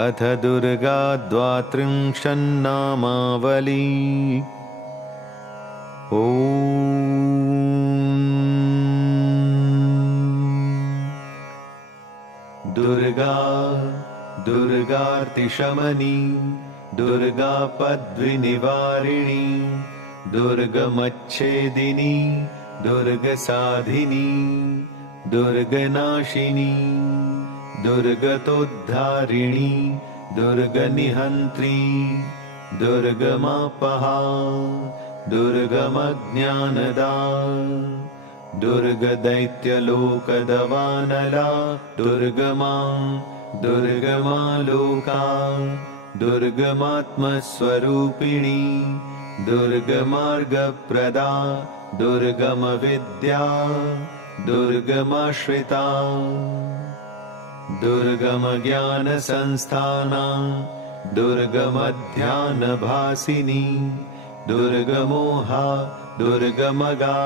अथ दुर्गा द्वात्रिंशन्नामावली। ॐ दुर्गा दुर्गार्तिशमनी दुर्गा पद्विनिवारिणी दुर्गमच्छेदिनी दुर्गसाधिनी दुर्गनाशिनी दुर्गतोद्धारिणी दुर्गनिहन्त्री दुर्गमापहा दुर्गमज्ञानदा दुर्गदैत्यलोकदवानला दुर्गमा दुर्गमालोका दुर्गमात्मस्वरूपिणी दुर्गमार्गप्रदा दुर्गमविद्या दुर्गमाश्रिता दुर्गमज्ञानसंस्थाना दुर्गमध्यानभासिनी दुर्गमोहा दुर्गमगा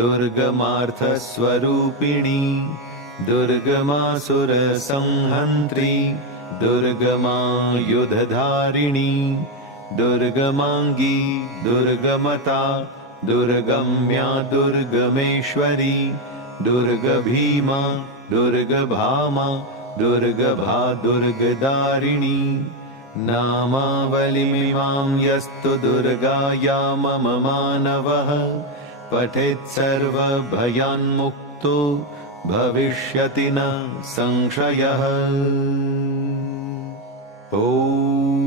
दुर्गमार्थस्वरूपिणी दुर्गमासुरसंहन्त्री दुर्गमायुधधारिणी दुर्गमाङ्गी दुर्गमता दुर्गम्या दुर्गमेश्वरी दुर्गभीमा दुर्गभामा दुर्गभा दुर्गदारिणी नामावलिमिमां यस्तु दुर्गाया मम मानवः पठेत् सर्वभयान्मुक्तो भविष्यति न संशयः। ॐ